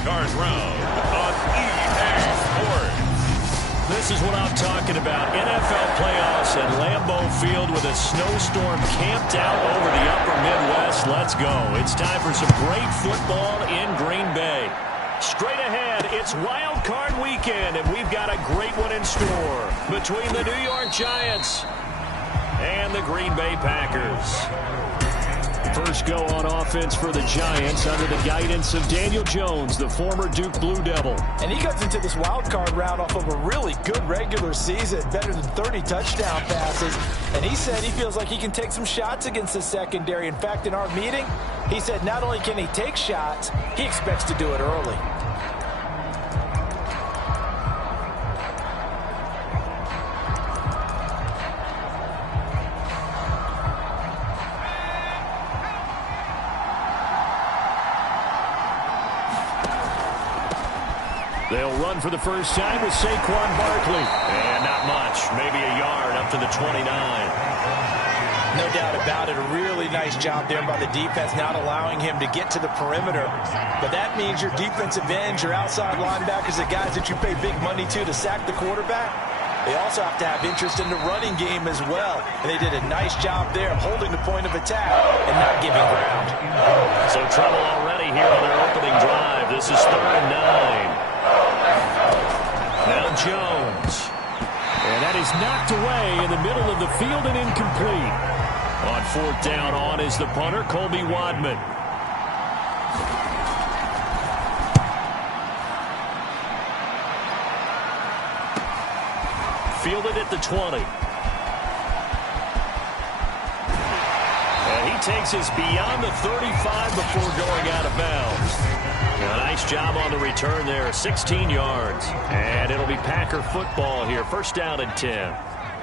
Wildcard Round on EA Sports. This is what I'm talking about. NFL playoffs at Lambeau Field with a snowstorm camped out over the upper Midwest. Let's go. It's time for some great football in Green Bay. Straight ahead, it's Wild Card Weekend, and we've got a great one in store between the New York Giants and the Green Bay Packers. First go on offense for the Giants under the guidance of Daniel Jones, the former Duke Blue Devil. And he comes into this wild card round off of a really good regular season, better than 30 touchdown passes. And he said he feels like he can take some shots against the secondary. In fact, in our meeting, he said not only can he take shots, he expects to do it early. They'll run for the first time with Saquon Barkley. And not much. Maybe a yard up to the 29. No doubt about it. A really nice job there by the defense, not allowing him to get to the perimeter. But that means your defensive ends, your outside linebackers, the guys that you pay big money to sack the quarterback, they also have to have interest in the running game as well. And they did a nice job there of holding the point of attack and not giving ground. So trouble already here on their opening drive. This is 3rd and 9. Now Jones. And that is knocked away in the middle of the field and incomplete. On 4th down on is the punter, Colby Wadman. Fielded at the 20. And he takes us beyond the 35 before going out of bounds. A nice job on the return there, 16 yards. And it'll be Packer football here, 1st down and 10.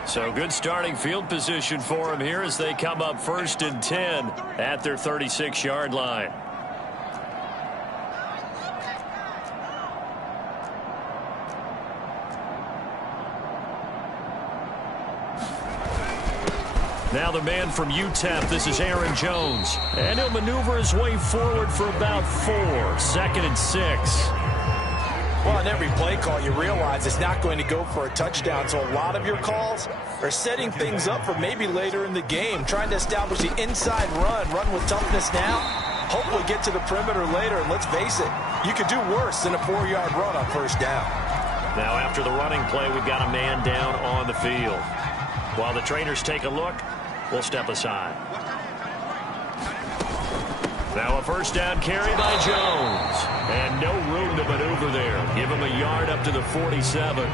So good starting field position for them here as they come up 1st and 10 at their 36-yard line. Now the man from UTEP, this is Aaron Jones. And he'll maneuver his way forward for about 4. 2nd and 6. Well, on every play call, you realize it's not going to go for a touchdown. So a lot of your calls are setting things up for maybe later in the game, trying to establish the inside run with toughness now, hopefully get to the perimeter later. And let's face it, you could do worse than a 4-yard run on 1st down. Now after the running play, we've got a man down on the field. While the trainers take a look, we'll step aside. Now a 1st down carry by Jones. And no room to maneuver there. Give him a yard up to the 47.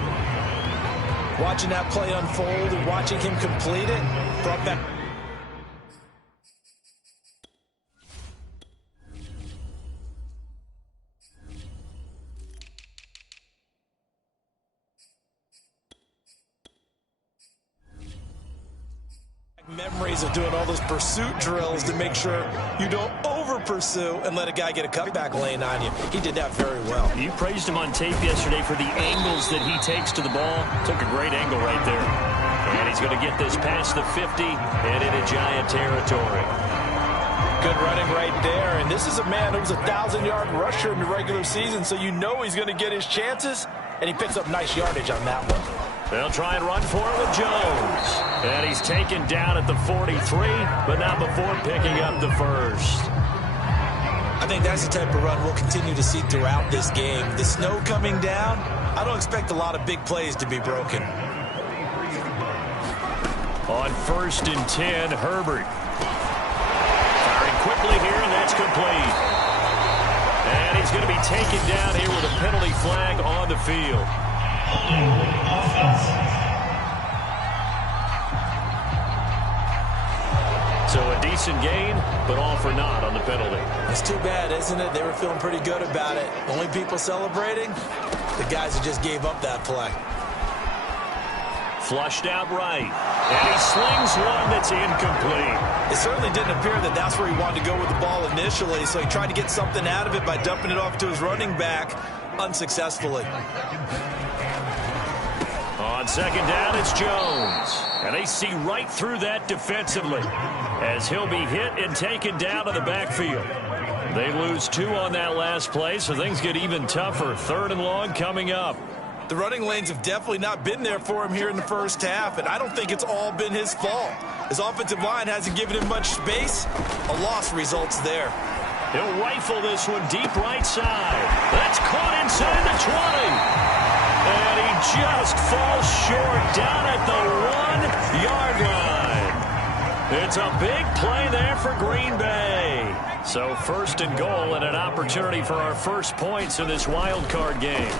Watching that play unfold and watching him complete it brought back. Memories of doing all those pursuit drills to make sure you don't over-pursue and let a guy get a cutback lane on you. He did that very well. You praised him on tape yesterday for the angles that he takes to the ball. Took a great angle right there. And he's going to get this past the 50 and into Giant territory. Good running right there. And this is a man who was a 1,000-yard rusher in the regular season, so you know he's going to get his chances, and he picks up nice yardage on that one. They'll try and run for it with Jones. And he's taken down at the 43, but not before picking up the 1st. I think that's the type of run we'll continue to see throughout this game. The snow coming down, I don't expect a lot of big plays to be broken. On 1st and 10, Herbert. Firing quickly here, and that's complete. And he's going to be taken down here with a penalty flag on the field. So a decent gain, but all for naught on the penalty. It's too bad, isn't it? They were feeling pretty good about it. Only people celebrating, the guys who just gave up that play. Flushed out right. And he slings one that's incomplete. It certainly didn't appear that that's where he wanted to go with the ball initially, so he tried to get something out of it by dumping it off to his running back unsuccessfully. On 2nd down, it's Jones. And they see right through that defensively as he'll be hit and taken down to the backfield. They lose 2 on that last play, so things get even tougher. 3rd and long coming up. The running lanes have definitely not been there for him here in the first half, and I don't think it's all been his fault. His offensive line hasn't given him much space. A loss results there. He'll rifle this one deep right side. That's caught inside the 20. And he just falls short down at the 1-yard line. It's a big play there for Green Bay. So 1st and goal and an opportunity for our first points in this wild card game.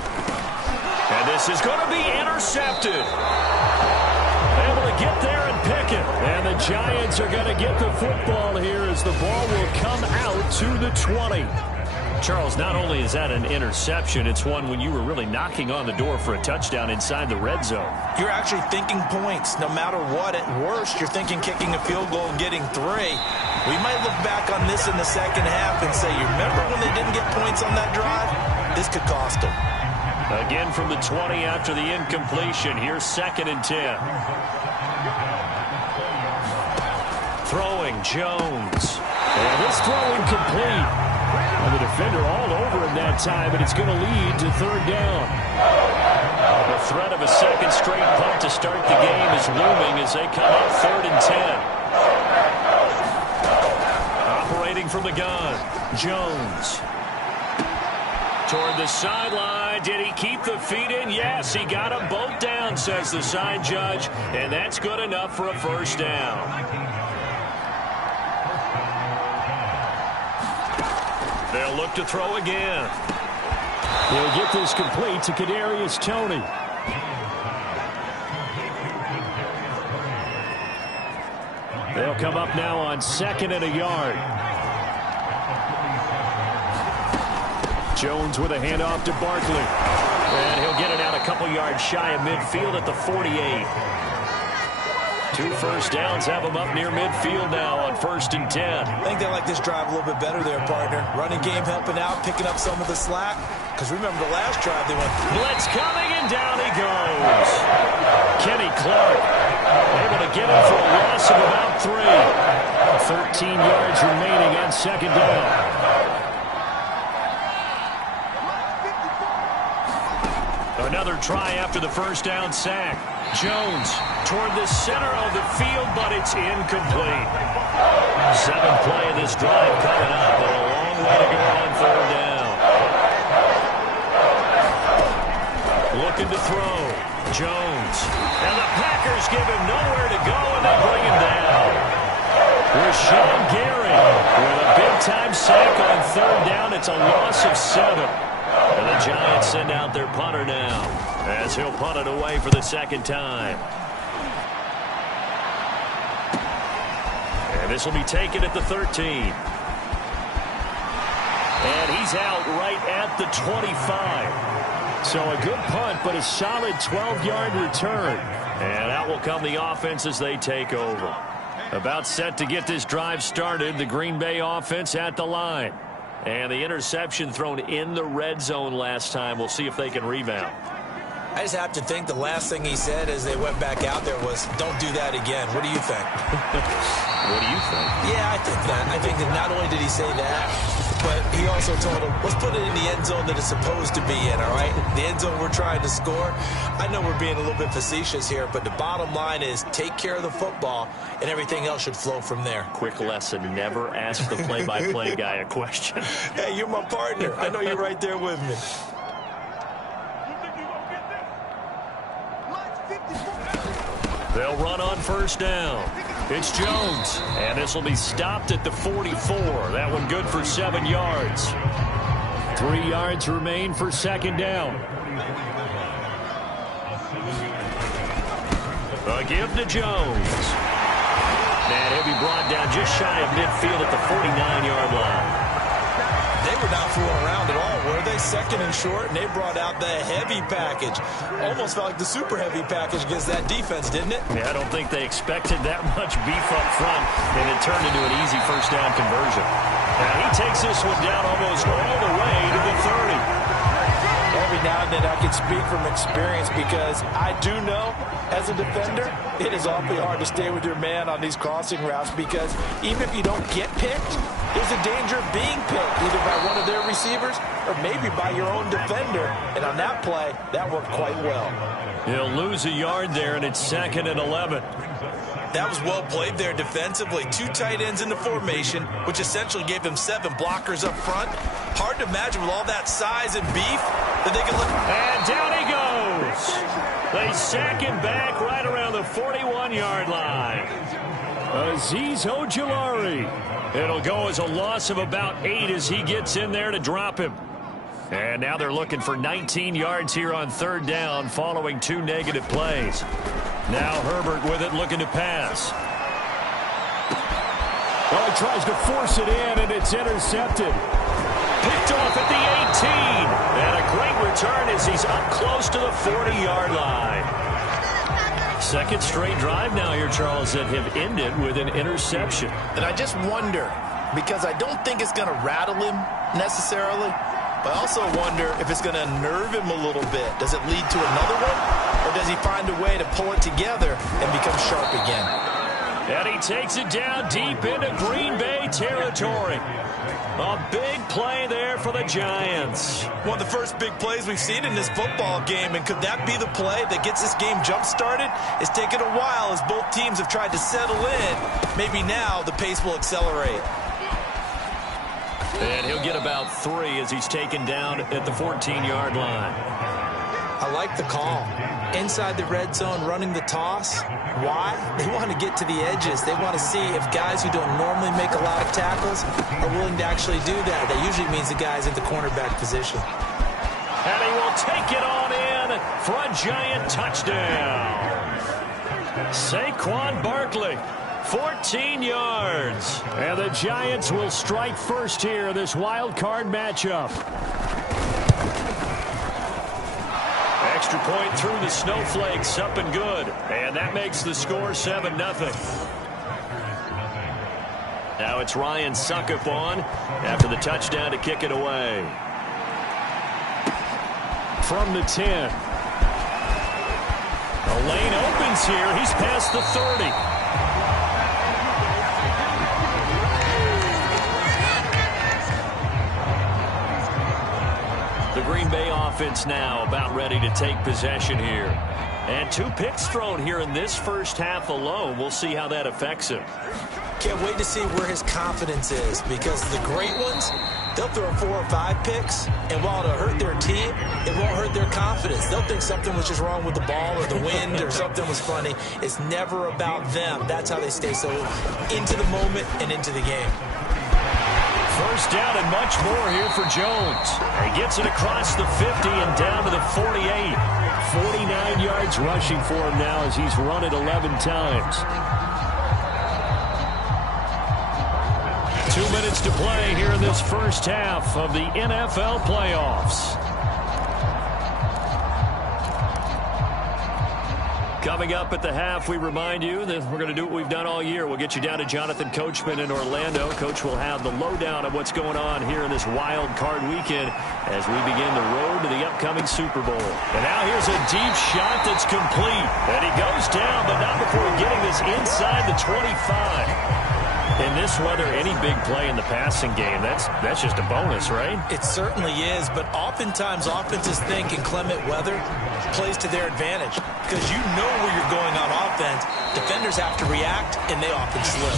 And this is going to be intercepted. Able to get there and pick it. And the Giants are going to get the football here as the ball will come out to the 20. Charles, not only is that an interception, it's one when you were really knocking on the door for a touchdown inside the red zone. You're actually thinking points. No matter what, at worst, you're thinking kicking a field goal and getting 3. We might look back on this in the second half and say, you remember when they didn't get points on that drive? This could cost them. Again from the 20 after the incompletion. Here's 2nd and 10. Throwing Jones. And this throw incomplete. And the defender all over him that time, and it's going to lead to 3rd down. The threat of a second straight punt to start the game is looming as they come up 3rd and 10. Operating from the gun, Jones. Toward the sideline. Did he keep the feet in? Yes, he got them both down, says the side judge, and that's good enough for a 1st down. They'll look to throw again. He'll get this complete to Kadarius Toney. They'll come up now on 2nd and a yard. Jones with a handoff to Barkley. And he'll get it out a couple yards shy of midfield at the 48. 2 first downs have them up near midfield now on 1st and 10. I think they like this drive a little bit better there, partner. Running game helping out, picking up some of the slack. Because remember the last drive they went. Blitz coming, and down he goes. Kenny Clark able to get him for a loss of about 3. 13 yards remaining on 2nd down. Another try after the 1st down sack. Jones toward the center of the field, but it's incomplete. 7th play of this drive coming up, but a long way to go on 3rd down. Looking to throw. Jones. And the Packers give him nowhere to go, and they bring him down. Rashawn Gary with a big-time sack on 3rd down. It's a loss of 7. And the Giants send out their punter now, as he'll punt it away for the 2nd time. And this will be taken at the 13. And he's out right at the 25. So a good punt, but a solid 12-yard return. And out will come the offense as they take over. About set to get this drive started, the Green Bay offense at the line. And the interception thrown in the red zone last time. We'll see if they can rebound. I just have to think the last thing he said as they went back out there was, don't do that again. What do you think? What do you think? Yeah, I think that. I think that not only did he say that, but he also told him, let's put it in the end zone that it's supposed to be in, all right? The end zone we're trying to score. I know we're being a little bit facetious here, but the bottom line is take care of the football, and everything else should flow from there. Quick lesson, never ask the play-by-play guy a question. Hey, you're my partner. I know you're right there with me. They'll run on 1st down. It's Jones, and this will be stopped at the 44. That one good for 7 yards. 3 yards remain for 2nd down. A give to Jones. And he'll be brought down just shy of midfield at the 49-yard line. They were not fooling around at all, were they? 2nd and short, and they brought out the heavy package. Almost felt like the super heavy package against that defense, didn't it? Yeah, I don't think they expected that much beef up front, and it turned into an easy 1st down conversion. Now he takes this one down almost all the way to the 30. Every now and and I can speak from experience because I do know, as a defender, it is awfully hard to stay with your man on these crossing routes because even if you don't get picked, there's a danger of being picked either by one of their receivers or maybe by your own defender. And on that play, that worked quite well. He'll lose a yard there, and it's 2nd and 11. That was well played there defensively. 2 tight ends in the formation, which essentially gave them 7 blockers up front. Hard to imagine with all that size and beef that they can look. And down he goes. They sack him back right around the 41-yard line. Azeez Ojulari. It'll go as a loss of about 8 as he gets in there to drop him. And now they're looking for 19 yards here on 3rd down following 2 negative plays. Now Herbert with it, looking to pass. Oh, he tries to force it in, and it's intercepted. Picked off at the 18. And a great return as he's up close to the 40-yard line. 2nd straight drive now here, Charles, that have ended with an interception. And I just wonder, because I don't think it's going to rattle him necessarily, but I also wonder if it's going to unnerve him a little bit. Does it lead to another one? Or does he find a way to pull it together and become sharp again? And he takes it down deep into Green Bay territory. A big play there for the Giants. One of the first big plays we've seen in this football game, and could that be the play that gets this game jump-started? It's taken a while as both teams have tried to settle in. Maybe now the pace will accelerate. And he'll get about 3 as he's taken down at the 14-yard line. I like the call. Inside the red zone, running the toss. Why? They want to get to the edges. They want to see if guys who don't normally make a lot of tackles are willing to actually do that. That usually means the guy's at the cornerback position. And he will take it on in for a Giant touchdown. Saquon Barkley, 14 yards. And the Giants will strike first here in this wild card matchup. Extra point through the snowflakes, up and good. And that makes the score 7-0. Now it's Ryan Suckup on after the touchdown to kick it away. From the 10. The lane opens here. He's past the 30. The Green Bay offense now about ready to take possession here. And 2 picks thrown here in this first half alone. We'll see how that affects him. Can't wait to see where his confidence is, because the great ones, they'll throw 4 or 5 picks, and while it'll hurt their team, it won't hurt their confidence. They'll think something was just wrong with the ball or the wind or something was funny. It's never about them. That's how they stay so into the moment and into the game. First down and much more here for Jones. He gets it across the 50 and down to the 48. 49 yards rushing for him now as he's run it 11 times. 2 minutes to play here in this first half of the NFL playoffs. Coming up at the half, we remind you that we're going to do what we've done all year. We'll get you down to Jonathan Coachman in Orlando. Coach will have the lowdown of what's going on here in this wild card weekend as we begin the road to the upcoming Super Bowl. And now here's a deep shot that's complete. And he goes down, but not before getting this inside the 25. In this weather, any big play in the passing game, that's just a bonus, right? It certainly is, but oftentimes offenses think inclement weather plays to their advantage because you know where you're going on offense. Defenders have to react, and they often slip.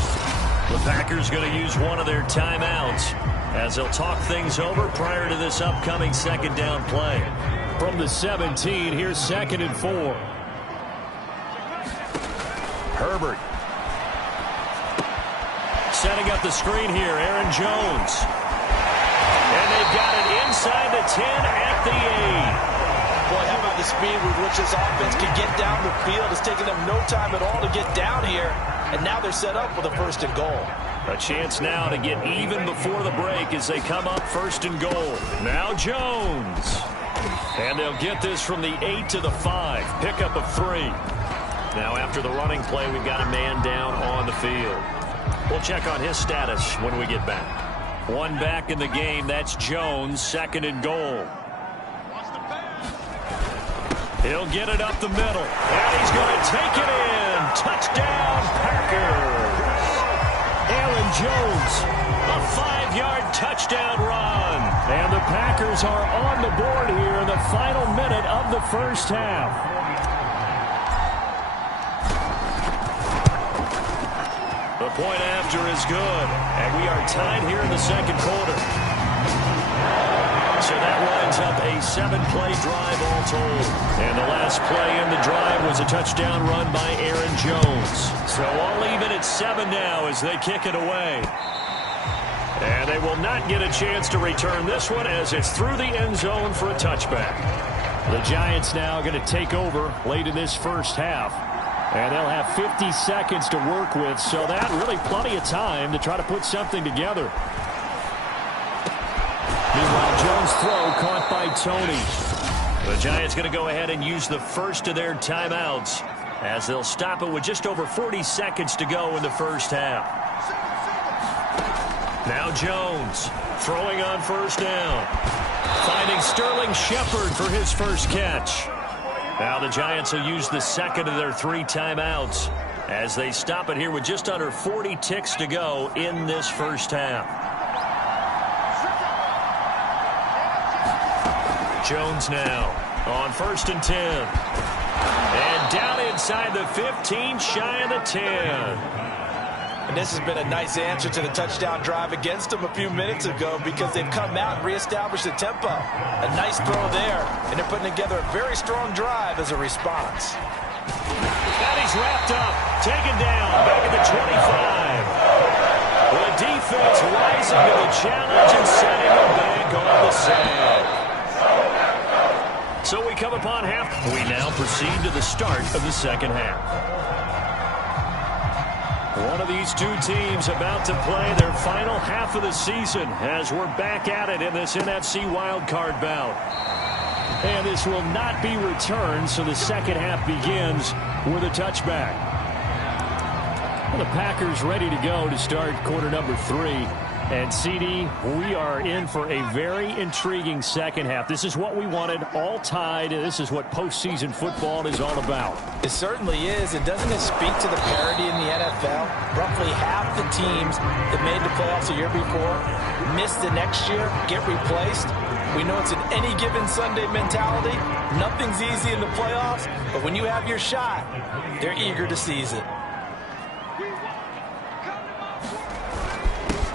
The Packers going to use one of their timeouts as they'll talk things over prior to this upcoming second down play. From the 17, here's 2nd and 4. Herbert. Setting up the screen here, Aaron Jones. And they've got it inside the 10 at the 8. Boy, how about the speed with which this offense can get down the field? It's taken them no time at all to get down here. And now they're set up with a 1st and goal. A chance now to get even before the break as they come up 1st and goal. Now Jones. And they'll get this from the 8 to the 5. Pickup of 3. Now after the running play, we've got a man down on the field. We'll check on his status when we get back. One back in the game. That's Jones, 2nd and goal. He'll get it up the middle, and he's going to take it in. Touchdown, Packers. Aaron Jones, a 5-yard touchdown run. And the Packers are on the board here in the final minute of the first half. The point after is good, and we are tied here in the second quarter. So that winds up a 7-play drive all told. And the last play in the drive was a touchdown run by Aaron Jones. So all even at 7 now as they kick it away. And they will not get a chance to return this one as it's through the end zone for a touchback. The Giants now going to take over late in this first half. And they'll have 50 seconds to work with, so that really plenty of time to try to put something together. Meanwhile, Jones' throw caught by Tony. The Giants going to go ahead and use the first of their timeouts as they'll stop it with just over 40 seconds to go in the first half. Now Jones throwing on first down. Finding Sterling Shepard for his first catch. Now the Giants will use the second of their 3 timeouts as they stop it here with just under 40 ticks to go in this first half. Jones now on 1st and 10. And down inside the 15, shy of the 10. And this has been a nice answer to the touchdown drive against them a few minutes ago because they've come out and reestablished the tempo. A nice throw there, and they're putting together a very strong drive as a response. And he's wrapped up, taken down, back at the 25. The defense rising to the challenge and setting the bank on the sand. So we come upon half. We now proceed to the start of the second half. One of these two teams about to play their final half of the season as we're back at it in this NFC wildcard bout. And this will not be returned, so the second half begins with a touchback. Well, the Packers ready to go to start quarter number 3. And, CD, we are in for a very intriguing second half. This is what we wanted, all tied. This is what postseason football is all about. It certainly is. And doesn't it speak to the parity in the NFL? Roughly half the teams that made the playoffs the year before miss the next year, get replaced. We know it's an any given Sunday mentality. Nothing's easy in the playoffs, but when you have your shot, they're eager to seize it.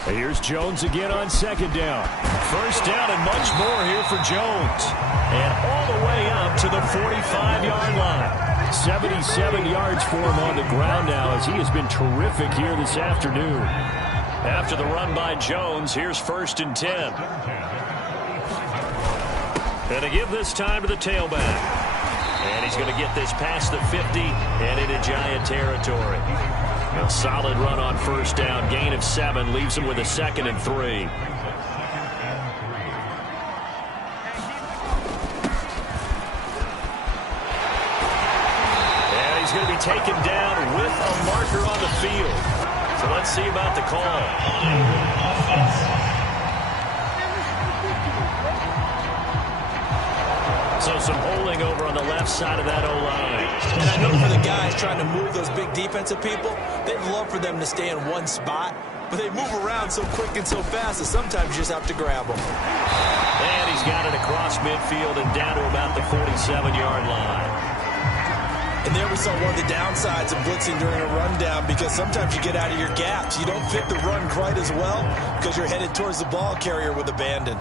Here's Jones again on second down. First down and much more here for Jones. And all the way up to the 45-yard line. 77 yards for him on the ground now as he has been terrific here this afternoon. After the run by Jones, here's 1st and 10. And to give this time to the tailback. And he's going to get this past the 50 and into Giant territory. A solid run on first down. Gain of 7 leaves him with a 2nd and 3. And he's going to be taken down with a marker on the field. So let's see about the call. So some holding over on the left side of that O-line. And I know for the guys trying to move those big defensive people, they'd love for them to stay in one spot, but they move around so quick and so fast that sometimes you just have to grab them. And he's got it across midfield and down to about the 47-yard line. And there we saw one of the downsides of blitzing during a rundown because sometimes you get out of your gaps. You don't fit the run quite as well because you're headed towards the ball carrier with abandon.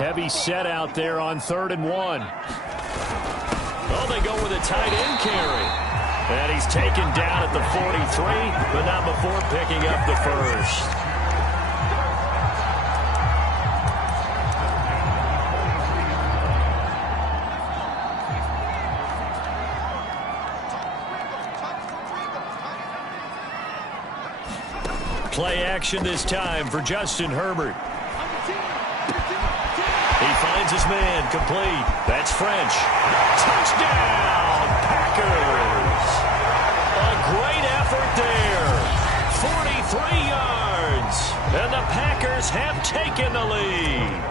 Heavy set out there on 3rd and 1. Oh, they go with a tight end carry. And he's taken down at the 43, but not before picking up the first. Play action this time for Justin Herbert. He finds his man, complete. That's French. Touchdown, Packers. A great effort there. 43 yards. And the Packers have taken the lead.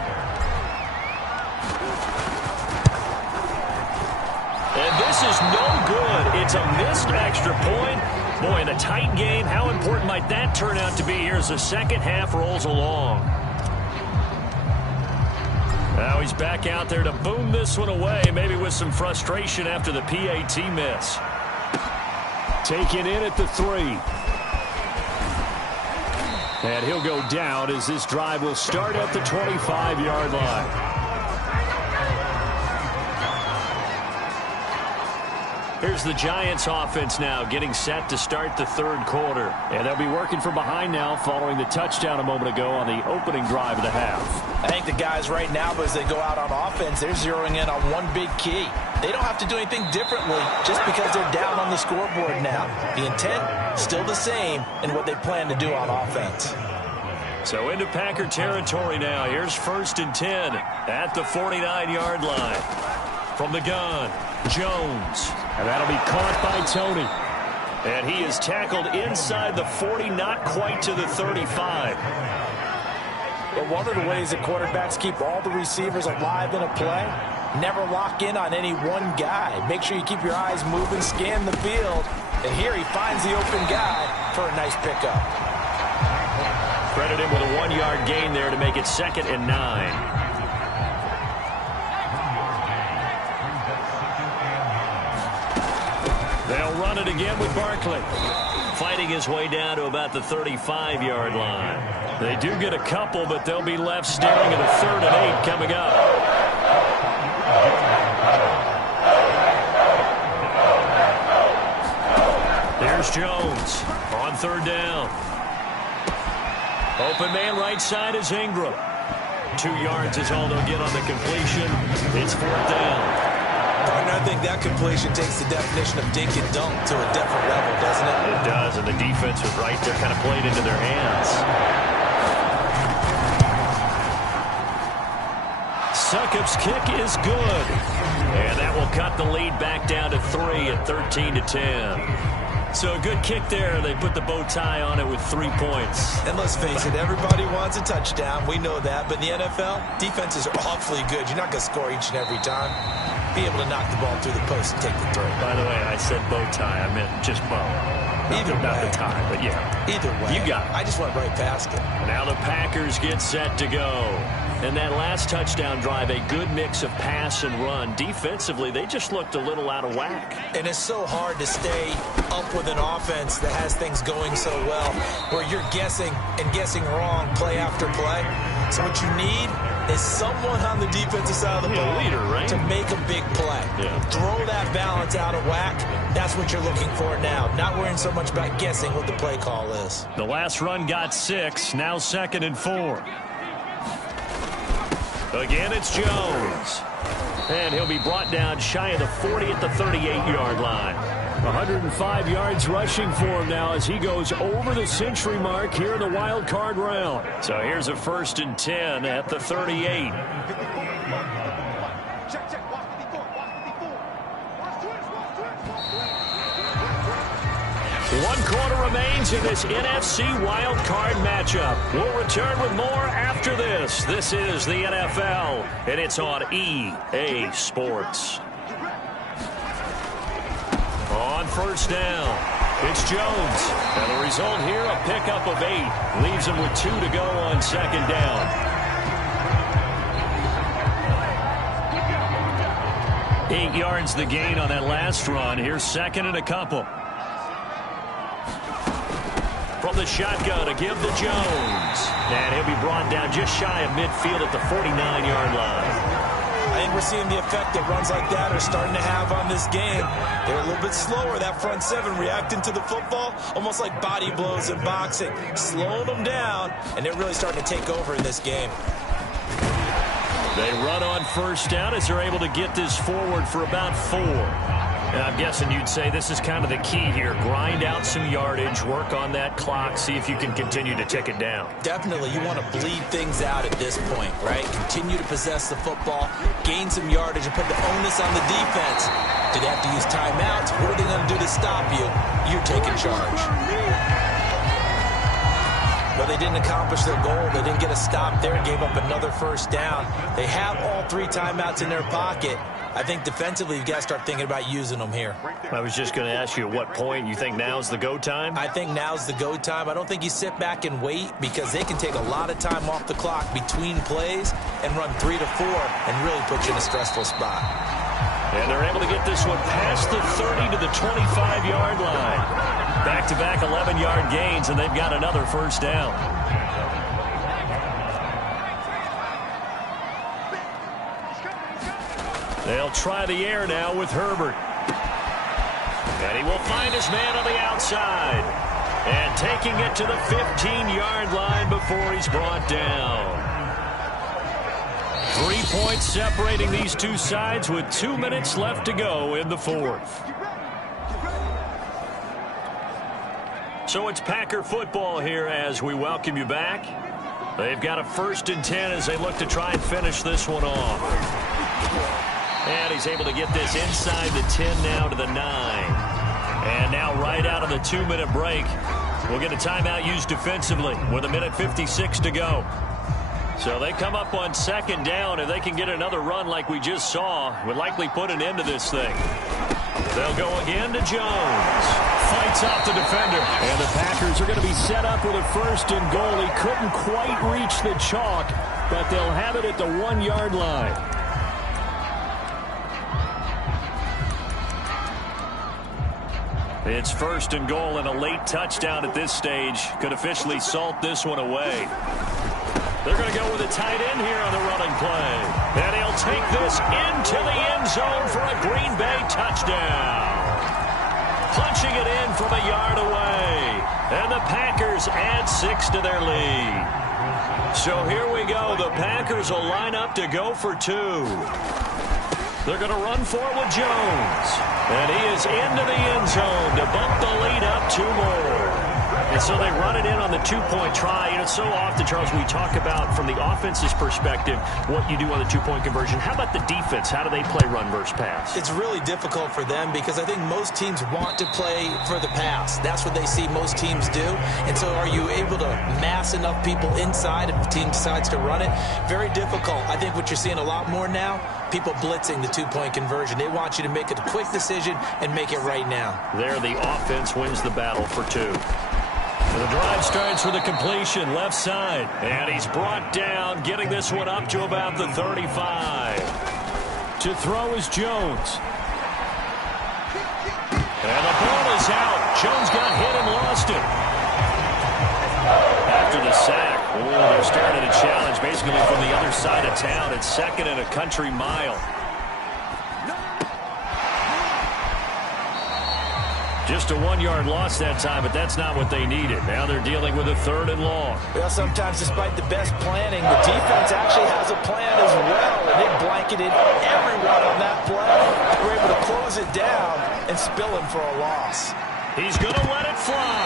And this is no good. It's a missed extra point. Boy, in a tight game, how important might that turn out to be here as the second half rolls along? Now he's back out there to boom this one away, maybe with some frustration after the PAT miss. Taken in at the 3. And he'll go down as this drive will start at the 25-yard line. Here's the Giants offense now getting set to start the third quarter. And they'll be working from behind now following the touchdown a moment ago on the opening drive of the half. I think the guys right now, as they go out on offense, they're zeroing in on one big key. They don't have to do anything differently just because they're down on the scoreboard now. The intent, still the same in what they plan to do on offense. So into Packer territory now. Here's 1st and 10 at the 49-yard line. From the gun, Jones. And that'll be caught by Tony. And he is tackled inside the 40, not quite to the 35. But one of the ways that quarterbacks keep all the receivers alive in a play, never lock in on any one guy. Make sure you keep your eyes moving, scan the field. And here he finds the open guy for a nice pickup. Credit him with a 1-yard gain there to make it 2nd and 9. They'll run it again with Barkley. Fighting his way down to about the 35-yard line. They do get a couple, but they'll be left staring at a 3rd and 8 coming up. There's Jones on 3rd down. Open man right side is Ingram. 2 yards is all they'll get on the completion. It's 4th down. Partner, I think that completion takes the definition of dink and dunk to a different level, doesn't it? It does, and the defense was right there, kind of played into their hands. Succop's kick is good. And that will cut the lead back down to 3 at 13-10. So a good kick there. They put the bow tie on it with 3 points. And let's face it, everybody wants a touchdown. We know that. But in the NFL, defenses are awfully good. You're not going to score each and every time. Be able to knock the ball through the post and take the throw. By the way, I said bow tie. I meant just bow. Not the tie, but yeah. Either way. You got it. I just went right past it. Now the Packers get set to go. And that last touchdown drive, a good mix of pass and run. Defensively, they just looked a little out of whack. And it's so hard to stay up with an offense that has things going so well, where you're guessing and guessing wrong play after play. So what you need is someone on the defensive side of the ball leader, right? to make a big play. Yeah. Throw that balance out of whack. That's what you're looking for now. Not worrying so much about guessing what the play call is. The last run got 6. Now 2nd and 4. Again, it's Jones. And he'll be brought down shy of the 40 at the 38-yard line. 105 yards rushing for him now as he goes over the century mark here in the wild card round. So here's a 1st and 10 at the 38. One quarter remains in this NFC wild card matchup. We'll return with more after this. This is the NFL, and it's on EA Sports. On 1st down, it's Jones. And the result here, a pickup of 8. Leaves him with 2 to go on 2nd down. Eight yards the gain on that last run. Here's 2nd and a couple. From the shotgun to give to Jones. And he'll be brought down just shy of midfield at the 49-yard line. I think we're seeing the effect that runs like that are starting to have on this game. They're a little bit slower, that front 7, reacting to the football, almost like body blows in boxing. Slowing them down, and they're really starting to take over in this game. They run on 1st down as they're able to get this forward for about 4. And I'm guessing you'd say this is kind of the key here. Grind out some yardage, work on that clock, see if you can continue to tick it down. Definitely. You want to bleed things out at this point, right? Continue to possess the football, gain some yardage, and put the onus on the defense. Do they have to use timeouts? What are they going to do to stop you? You're taking charge. But they didn't accomplish their goal. They didn't get a stop there. Gave up another 1st down. They have all 3 timeouts in their pocket. I think defensively you've got to start thinking about using them here. I was just going to ask you at what point you think now's the go time? I think now's the go time. I don't think you sit back and wait because they can take a lot of time off the clock between plays and run 3 to 4 and really put you in a stressful spot. And they're able to get this one past the 30 to the 25-yard line. Back-to-back 11-yard gains, and they've got another first down. They'll try the air now with Herbert. And he will find his man on the outside. And taking it to the 15-yard line before he's brought down. 3 points separating these two sides with 2 minutes left to go in the fourth. So it's Packer football here as we welcome you back. They've got a 1st and 10 as they look to try and finish this one off. And he's able to get this inside the 10 now to the 9. And now right out of the 2-minute break, we'll get a timeout used defensively with 1:56 to go. So they come up on 2nd down. If they can get another run like we just saw, would likely put an end to this thing. They'll go again to Jones. Fights off the defender. And the Packers are going to be set up with a 1st and goal. He couldn't quite reach the chalk, but they'll have it at the 1-yard line. It's 1st and goal, and a late touchdown at this stage could officially salt this one away. They're going to go with a tight end here on the running play. And he'll take this into the end zone for a Green Bay touchdown. Punching it in from a yard away. And the Packers add 6 to their lead. So here we go. The Packers will line up to go for 2. They're going to run for it with Jones. And he is into the end zone to bump the lead up 2 more. And so they run it in on the 2-point try. You know, so often, Charles, we talk about from the offense's perspective what you do on the 2-point conversion. How about the defense? How do they play run versus pass? It's really difficult for them because I think most teams want to play for the pass. That's what they see most teams do. And so are you able to mass enough people inside if the team decides to run it? Very difficult. I think what you're seeing a lot more now, people blitzing the 2-point conversion. They want you to make a quick decision and make it right now. There, the offense wins the battle for 2. The drive starts with a completion left side. And he's brought down, getting this one up to about the 35. To throw is Jones. And the ball is out. Jones got hit and lost it. After the sack, they're starting to challenge basically from the other side of town. It's 2nd and a country mile. Just a 1-yard loss that time, but that's not what they needed. Now they're dealing with a 3rd and long. Well, sometimes despite the best planning, the defense actually has a plan as well. And they blanketed everyone on that play. They were able to close it down and spill him for a loss. He's going to let it fly.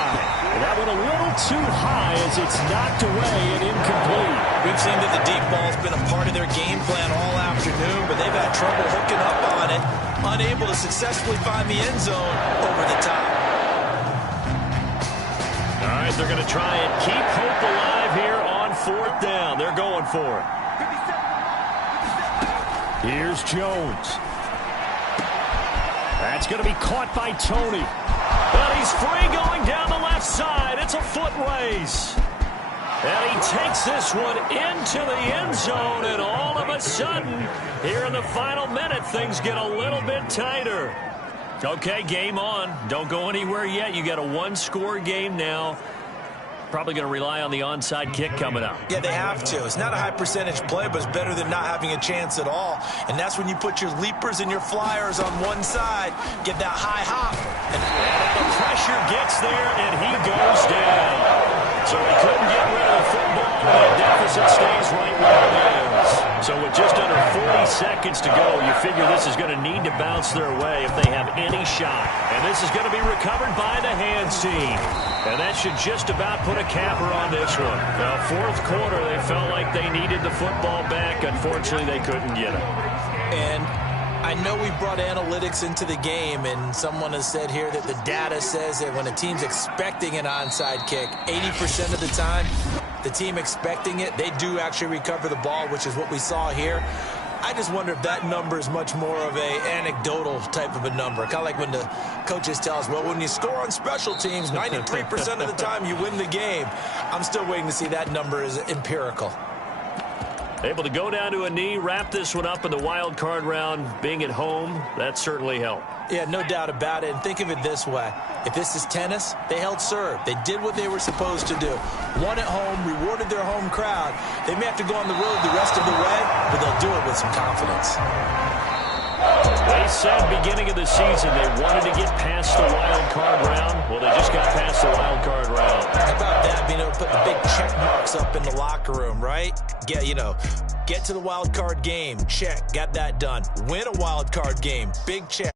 And that went a little too high as it's knocked away and incomplete. We've seen that the deep ball's been a part of their game plan all afternoon, but they've had trouble hooking up on it, unable to successfully find the end zone over the top. All right, they're going to try and keep hope alive here on 4th down. They're going for it. Here's Jones. That's going to be caught by Tony. But he's free going down the left side. It's a foot race. And he takes this one into the end zone. And all of a sudden, here in the final minute, things get a little bit tighter. Okay, game on. Don't go anywhere yet. You got a 1-score game now. Probably going to rely on the onside kick coming up. Yeah, they have to. It's not a high percentage play, but it's better than not having a chance at all. And that's when you put your leapers and your flyers on one side, get that high hop. And the pressure gets there, and he goes down. So he couldn't get rid of the football, and that deficit stays right where it is. So with just under 40 seconds to go, you figure this is going to need to bounce their way if they have any shot. And this is going to be recovered by the hands team. And that should just about put a capper on this one. Now, 4th quarter, they felt like they needed the football back. Unfortunately, they couldn't get it. And I know we brought analytics into the game, and someone has said here that the data says that when a team's expecting an onside kick, 80% of the time, the team expecting it, they do actually recover the ball, which is what we saw here. I just wonder if that number is much more of a anecdotal type of a number. Kind of like when the coaches tell us, well, when you score on special teams, 93% of the time you win the game. I'm still waiting to see that number is empirical. Able to go down to a knee, wrap this one up in the wild card round. Being at home, that certainly helped. Yeah, no doubt about it. And think of it this way. If this is tennis, they held serve. They did what they were supposed to do. Won at home, rewarded their home crowd. They may have to go on the road the rest of the way, but they'll do it with some confidence. They said beginning of the season they wanted to get past the wild card round. Well, they just got past the wild card round. How about that? Being able to put the big check marks up in the locker room, right? Get to the wild card game. Check. Got that done. Win a wild card game. Big check.